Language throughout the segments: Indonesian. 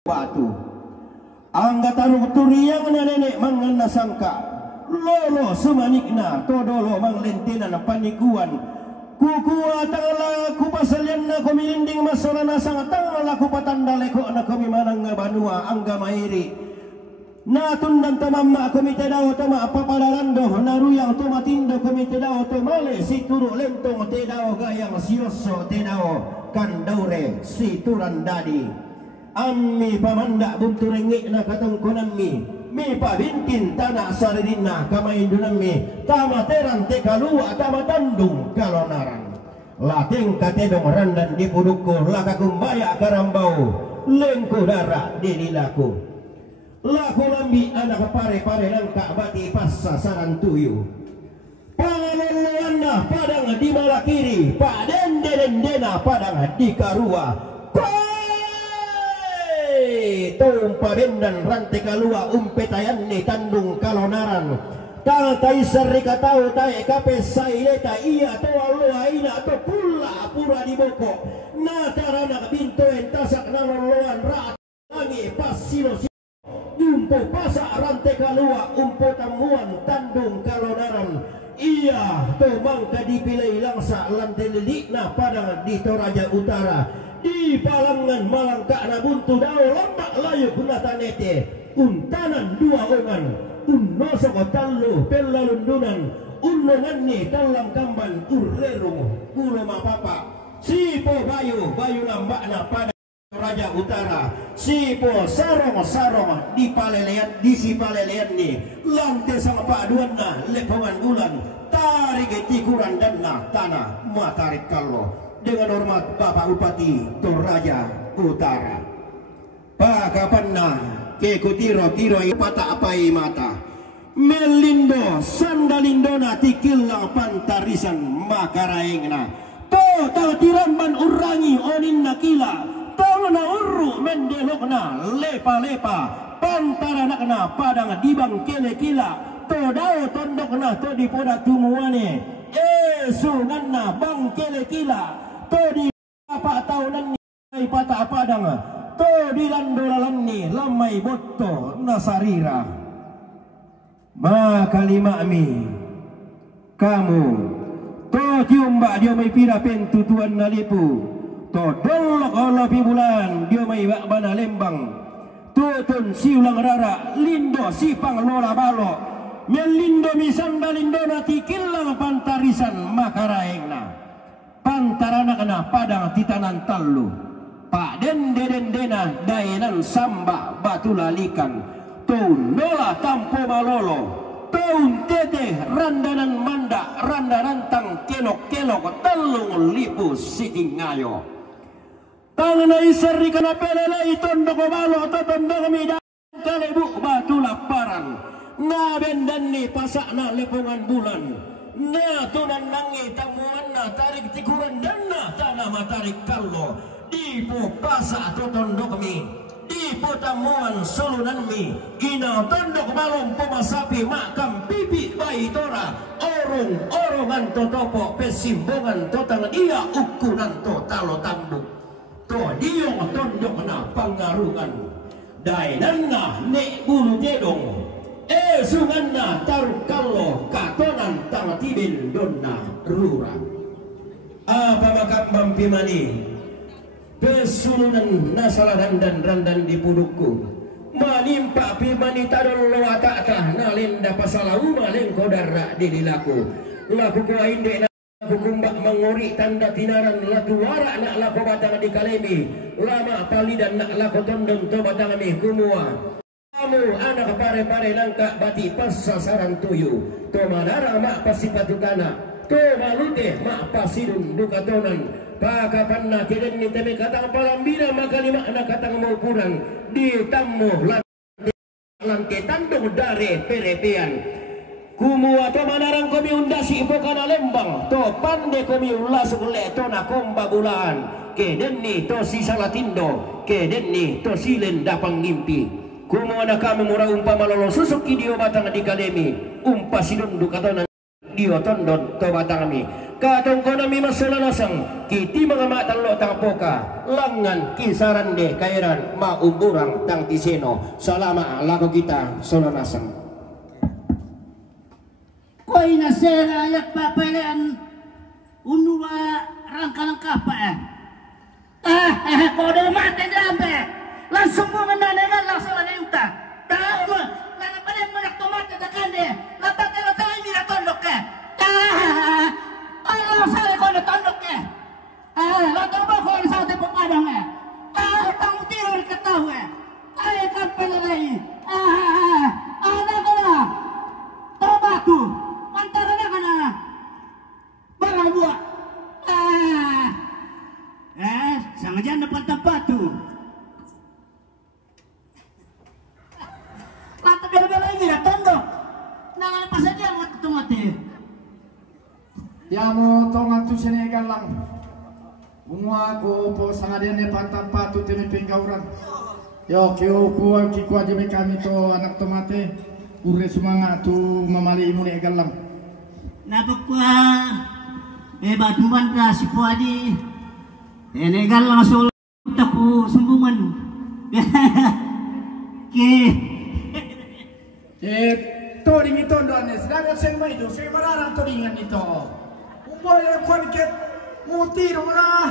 batu angga taruh turiang na nenek mangan nasangka lolo sumanikna todolo manglentinan panikuan kukua tangala kupasalian na kumilinding masora nasang tangala kupatandaleko na kumimanang nga banua angga mairi natundan tamama kumite daw tama papadarando naruyang tumatindo kumite daw tumale si turu lentong te daw gayang sioso te daw kandaure si turandadi ammi pamanda bunturengi na katungkunan mi pabintin tanah saririna kamaindunan mi tamateran te kalua tamatandung kalonaran lateng katedong randan di pudukku laka kumbaya karambau lengku darah dililaku laku lambi anak pare-pare langka bati pas sasaran tuyu pangaloloanna padang di malah kiri padendendena padang di karua tumpa bendan rantai kalua umpetayan ni tandung kalonaran tatai serika tau tai kape saileta iya toa loa ina to pula pura di boko natarana bintu entasak naloloan raat langi pasilo jumpo pasa rantai kalua umpotamuan tandung kalonaran iya to mangka dipilih langsa lantai lilikna padang di Toraja Utara di Palangan Malangka na buntu dao lambak layu kunatanete untanan dua ongan unnosok tallu pelalundunan unnongan ni talang kamban urrero pulo mapapa sipo bayu lambak na pada Raja Utara sipo sarong di palelean di si palelean ni lante sama paduan na lepongan bulan tarik tikuran dan na tanah matarik kallo dengan hormat Bapak Bupati Toraja Utara pakapanna ke kutiro pata apai mata melindo sandalindona tikilang pantarisan makaraengna total tiramban urangi onin nakila tangna urru mendelokna lepa pantaranakna padang dibang kele-kila todao tondokna to di poda tumuane sunganna bang kele-kila to di apa tahunan ni patah padang to di landolalan ni lamai botto nasarira maka lima mi kamu to tiumba dia mai pira pentu tuan nalipu to dolok ala pi bulan dia mai bak bana lembang tutun siulang rara lindo sipang lola balo melindo misanda lindona tikilang pantarisan makaraengna pantarana kena padang titanan tallu pak dendena dainan samba batu lalikan tun nola tampo malolo tun tete randanan manda randarantang kelok telung lipu sitingayo tangan isari kana pelele itondoko balo atau tondoko midan kalebu batu laparan ngabendan ni pasakna lepongan bulan na tunan nangi tamuan na tarik tikuran dan na tanah matarik kallo di po pasa atau tondok mi di po tamuan solunan mi ina tondok malong pemasapi makam pipi bayi tora orongan to topo pesimbongan to tangan iya ukuran to talo tanduk to diong tondok na pangarungan dainan na nek bulu jedong sunganna taruh kallo katonan tang tibin donna rura apa makam mampimani pesulunan nasala dan randan di pudukku manimpa pimani tadol wata'tah nalinda pasalau maleng kodara dililaku laku ku ainde na kukumbak mengori tanda tinaran laku wara nak laku batang di kalemi lama palidan nak laku tondong to batang mi kumua kamu anak pare-pare nangka bati pas sasaran tuyu to manara mak pasipatutana to malute mak pasidun dukatonan pakapanna keden ni teme katang palambina maka lima anak katang maupuran di tamu lanke tandung dare perepean kumu atau manarang komi undasi ipokana lembang to pande komi ulas ule to na komba bulan keden ni to sisa latindo keden ni to silen dapang ngimpi kumo na kami mura umpa malolo susuk dio batang di kalemi umpa sinundu katonan dio tondon to batang mi katong konami masalanasang kiti mga matalo tang poka langan kisaran de kairan maumburang tang tiseno salama lago kita salanasang koy na sera yak papelean unua rangkalang kapa kode mate dambe langsung mo mananagan langsung na yuta tama lana pala mo naktomate dakande lapatelo tayo mira tondok ka Allah sale ko na tondok ka lato mo ko sa te pokadang tang tiro ka tawe ay kapelay ana ko na tabatu antara na kana barang buat sangajan dapat tempat tu lata bela-bela ini dah tondok nangan pasal dia mau ketemu mati ya mo tongan tu Senegal lang umwa ko po sangajan dapat tempat tu temiping kauran yo kyo kuwa kikwa jeme kami to anak tomate ure sumanga tu mamali imune galang napakwa batuan ka si Puadi Senegal langsung aku sembungan ke toring ito doanes dapat sen mai do sen mararang toringan ito umboy ko ket muti do na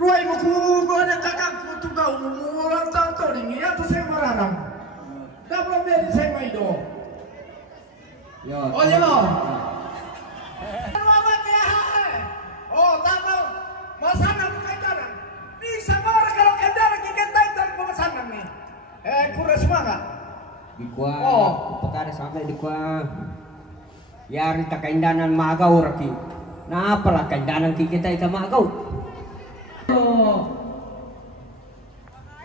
ruai mo ku go na kakak ku tu kau mulang tang toring ya tu sen mararang dapat be sen mai do yo oh yo oh tahu masanang kendaraan bisa marah kalau kendaraan kita tahu masanang nih kurang semangat di kuah perkara sampai di kuah yari tak kaindanan magau raki nah apalah kaindanan kita itu magau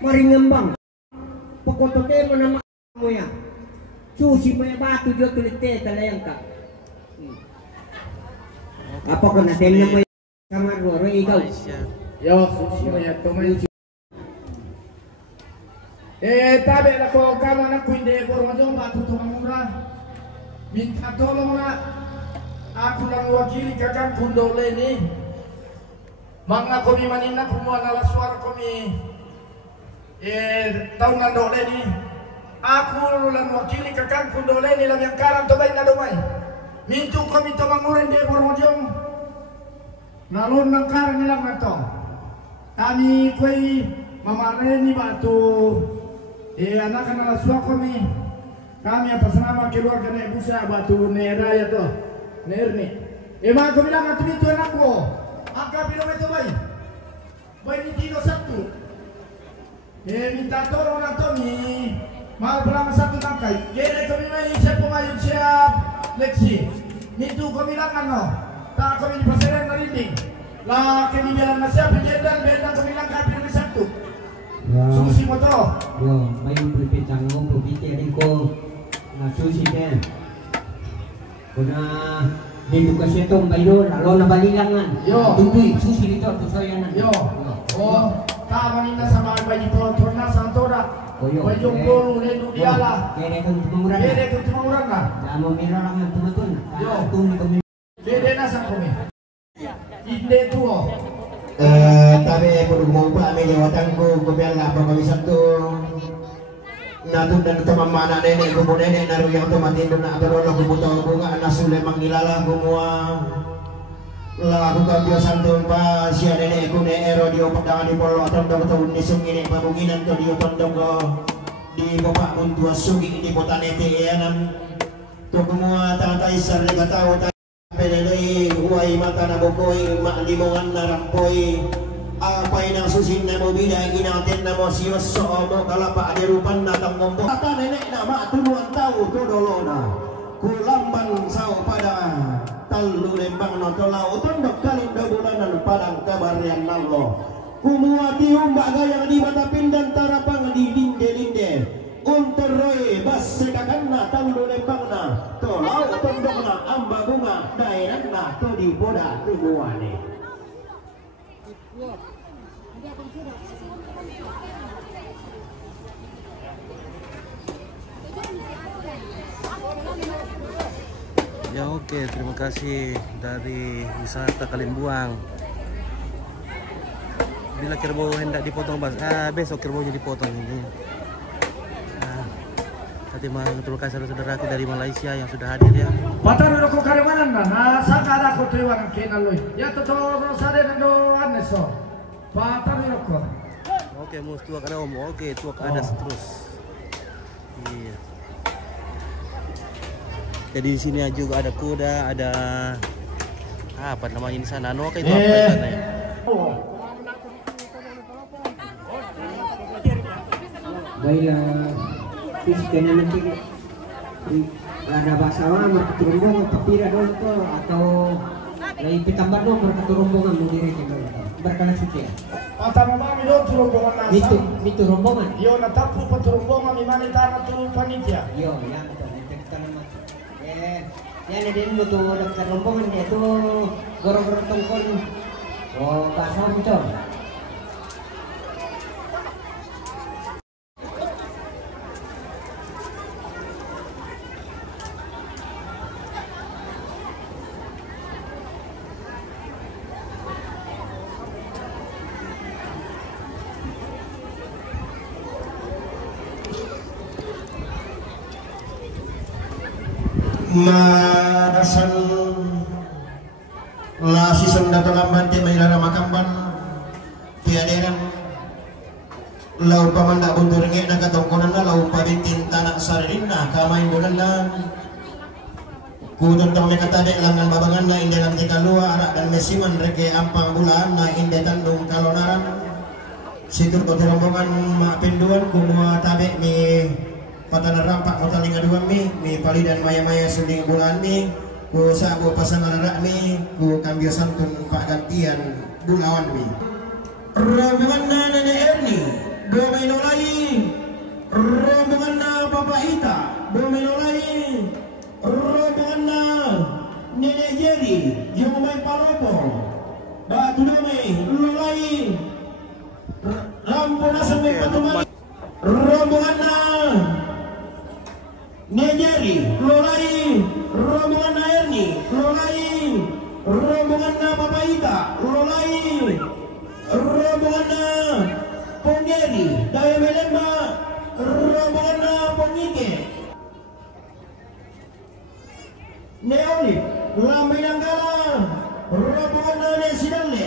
mari ngembang pokok teh mana mau ya susi punya batu juga tulis teh talayang ka apa kena temnya mau kamar luar ikaw yo susi punya tomay tabi ako kama na kuinde pormadong matutulong mura minta tolong na aku lang wakili kakang kundole ni mga komi manina kumuha na laswar komi tahun na dole ni aku lang wakili kakang kundole ni lang yang karang tobay na domay mintu komi to mangurin di pormadong nalun ng karang nilang na to kami ko'y mamare ni batu anak anak suak kami atas nama keluarga Nek Busa batu Neraya tuh Nerni emang aku bilang itu anakku angka bilang itu bayi ini tino satu minta tolong Antoni mal belang satu tangkai jadi kami main siap pemain siap leksi itu kami bilang no tak kami di pasaran narinding lah kami bilang siap penjedan beda kami bilang kami bilang satu susi motor yo may pripitang mo propite ko na susi din kuna dito kasi itong bayo lalo na balilangan yo tutoy susi dito tusoyan yo oh tama nina sa mga bayi pro na santora bayo polo ledo diala kaya kung tumuran na damo mira lang ang tumatun yo tumi kami dede na sa kami inde tuo tabi kudu mau pa ami lewatan ku biar nggak kami satu natun dan teman mana nenek kubu nenek naru yang tomatin dona atau ku buta bunga anak sule mangilala kumua la aku kabio santun pa sia nenek ku ne ero dio padangan di polo atau tahun ni sungine pabunginan to dio pondong ko di bapak muntua sugi di botanete yanan to kumua tata isar lega tau pelelei huay mata na bukoy maalimongan na rampoy apay ng susin na mo bilang inatin na mo siyos so mo kalapa adirupan na tanggombo kata nenek na matuluan tao tudolo na kulamban sao pada talu lembang no tolao tondok kalinda bulanan padang kabarian nallo kumuati umbak gayang di mata pindan tarapang di linde-linde Unterroy bas sekakan na talu lembang na tolao tondok na amba bunga daerah na to di boda tubuane jauh Oke, terima kasih dari wisata Kalimbuang. Bila kerbau hendak dipotong besok kerbaunya dipotong ini. Nanti terima kasih saudara-saudaraku dari Malaysia yang sudah hadir ya. Pataru ko karimanan na saka ko tuwan kinaloy. Ya to sare do aneso. Pataru ko. Oke, mus tuak ada om. Oke, tuak ada terus. Iya. Jadi di sini juga ada kuda, ada apa namanya di sana? Anu itu apa ikannya? Baiklah, fisiknya nanti ada basawa merketurumbong papira dong tuh atau lagi pitambar dong merketurumbongan mendiri juga berkala suci. Patama mami do turumbongan nasa. Itu rombongan. Yo natapu paturumbongan mi mani tanah tu panitia. Yo, ya betul. Kita nama. Ya ada demo tuh dekat rombongan dia tuh goro-goro tongkol. Oh, kasar betul. Marasan la season datang ambante mailana makamban tiaderan lau pamanda buntur nge na katongkonan na lau pabitin tanak saririn na kamay bulan na kudon tong mekatabe langan babangan na inde nanti kalua arak dan mesiman reke ampang bulan na inde tandung kalonaran situr kote rombongan mak penduan kumua tabe mi patana rampak motaling aduan mi pali dan maya-maya sunding bulan mi ku sabu pasangan arak mi ku kambio santun pak gantian bulawan mi rombongan na Nenek Erni domino lain rombongan na Papa Ita domino lain rombongan na Nenek Jerry Jomai Palopo Batu Dome Lolai Rampuna sampai Patumai rombongan na Nejeri, Lolai, rombongan na Erni, Lolai, rombongan na Papaita, Lolai, rombongan na Ponggeri, Daya Melemba, rombongan na Pongike, Neolip, Lambai Nanggala, rombongan na Nesidale,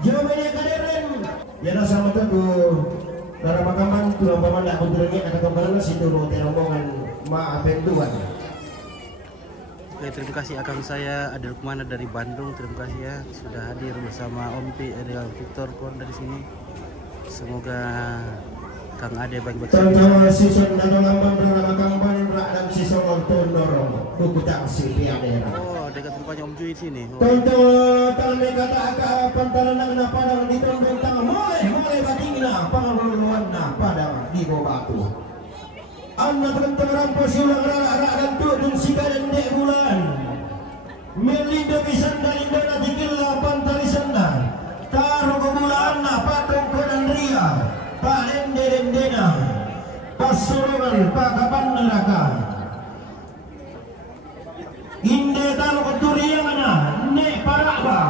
Jomene Kaderen. Ya sama tuh, Dara Makaman, tulang pemandak kunturnya kata kembali situ rombongan maafin Tuhan. Oke, terima kasih akang saya Adil Kumana dari Bandung. Terima kasih ya sudah hadir bersama Om Pi Ariel Victor Kon dari sini. Semoga Kang Ade baik-baik saja. Tentang season atau lambang drama kampan dan season nonton dorong kukutang si daerah. Oh, dekat rupanya Om Jui sini. Tonton talme kata agak pantaran na padang di tondong tang mulai batingna pangululuan na padang di batu. Anak tentang posiulang arak dan tudung sika dan dek bulan melindo pisan dari dana dikila pantalisana taruh ke bulan na patung konan ria palende dendena pasurunan pakapan neraka inde taruh ke turiangana ne paraba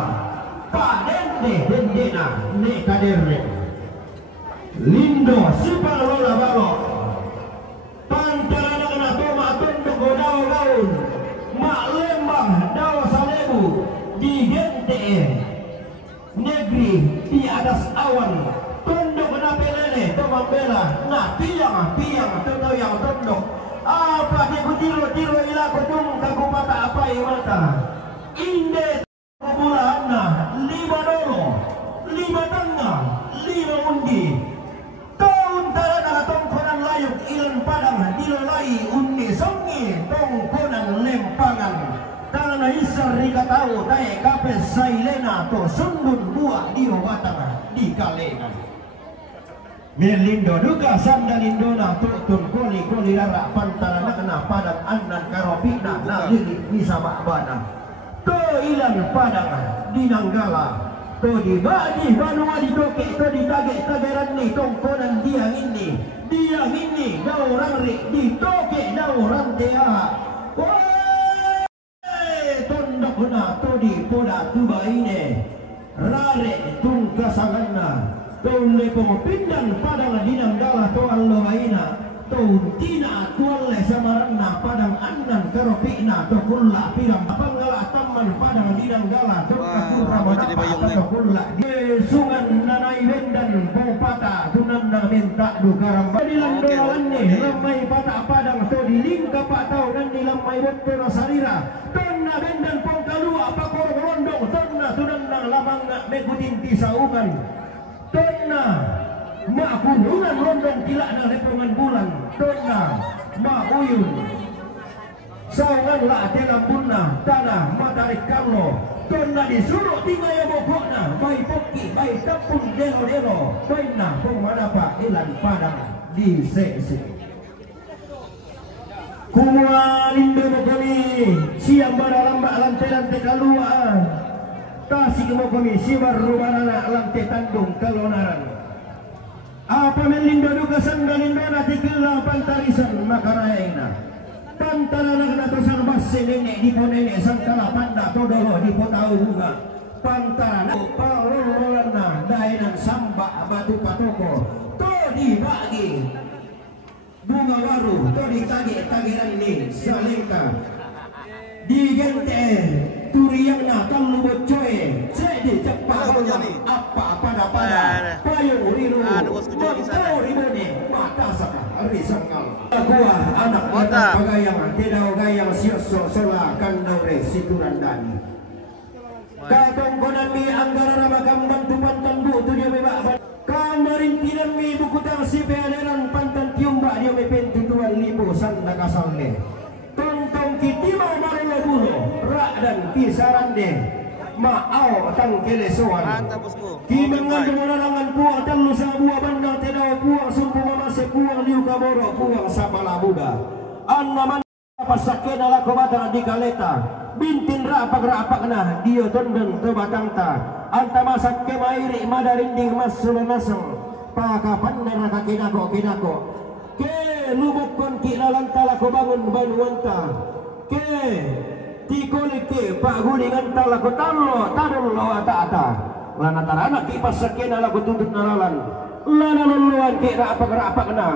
palende dendena ne kaderre lindo sipalola balok pantaran na toma tunduk daw gaun mak lembang daw salebu di gente negeri di atas awan tunduk na pelele toma bela na piang tundo yang tunduk apa di kutiro ila kutung kagupata apa mata inde kubulana 5 dolo 5 tengah 5 undi tahun tarana tongkonan layuk ilan padang dilolai unni songi tongkonan lempangan tanah isar rika tahu tae kape sailena to sundun buah di batang di kalena melindo duka sandalindona tutun koli rara pantarana kena padang andan karopina na lili bisa bakbana to ilan padang di Nanggala to di badi banua di doke to di tageran ni tongkonan diang ini daurang ri di doke daurang tea. Tongkonan poda tu baine rare tungkasanganna tole pengpindan padang dinang dalah to allo baina to tina tualle samaranna padang annan karopina to kulla pirang pangala taman padang dinang dalah to katura mata to kulla sungan nanai wendan pata tunanna minta dugaram dilan dolanne lamai pata padang to dilingka patau dan dilamai bottero sarira tonna wendan pongkalua pakor rondong tonna tunanna lamanga mekutinti saungan tonna ma kunungan rondong kilakna lepongan bulan tonna ma uyun saungan la telambunna tanah matarik kallo tonna disuruh tinggal ya bokokna bai poki bai tapun dero baina pemanapa ilan padang di sese kumua lindo kami siang baralam bak lantai kalua tasik mo kami sibar rubarana lantai tandung kalonaran apa melindo duga sanggalindo natikila pantarisan makaraena pantara nak tosang basse nenek di ponene sangkala panda todolo di potau bunga pantara parololana dainan samba batu patoko to dibagi bunga waru to ditagi-tagiran ni salengka digente turiangna kallu bocoe sedi cepat apa pada payung uriru motor ribone mata saka hari sanggal kuah anak pagayang tidak gayang sioso sola kandaure situran dani katong konami anggara ramakam bantu pantan bu tu dia bebak kamarin tinan mi buku tang si peaderan pantan tiumba dia mepentu tuan libu sanda kasalne tongtong kitima marelo bulo rak dan kisaran de maau tang kelesoan kimangan demolarangan puang talu sa buah bandang tedau puang sumpu mamase puang liu kaboro puang sabala buda annaman pasakena la kobata di kaleta bintin rapak nah dia tondeng to batangta anta masak ke mairi madarinding maseng pakapan neraka kinako ke lubukon ki lalantala ko bangun banuanta ke tikolike pak gulingan tala ko talo ata lana tarana ki pasakena la ko tutut nalalan lana luluan ki rapak na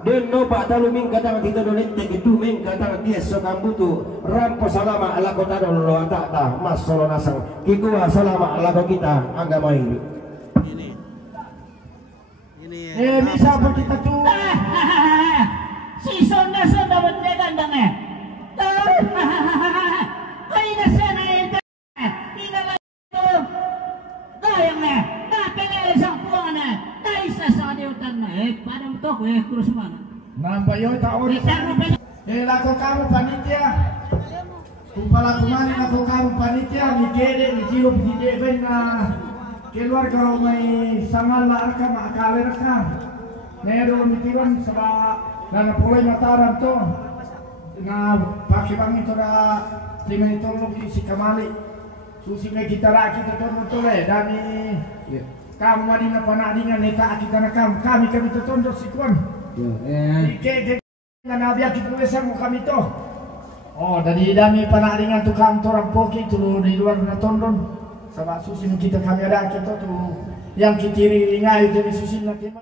deno pak taluming katang kita dolente itu ming katang dia sokambutu rampo salama ala ko talo ata mas solo nasang kikuwa salama ala ko kita agama ini bisa kita tuh si sonda dapat gandang kaya na sana ito inalay ito dayang napelele sang puang naisa sa kaniutan padang to krus mana nambayo taori lako kamu panitia kupala kumani lako kamu panitia mikede mikiro bide bena keluar kalau may sangal la arka makale ka meron mitiron sa na pulay mataran to nga pakibang ito na lima ito si kamali susi may gitara kita tondo dani kamu madi na panadingan neta kita na kami tondo si kuan ike na nabiya kita mo kami to oh dari dami panadingan tu kantor poki tu di luar na tondon sama susi kita kami ada kita tu yang kitiri ingai itu susi na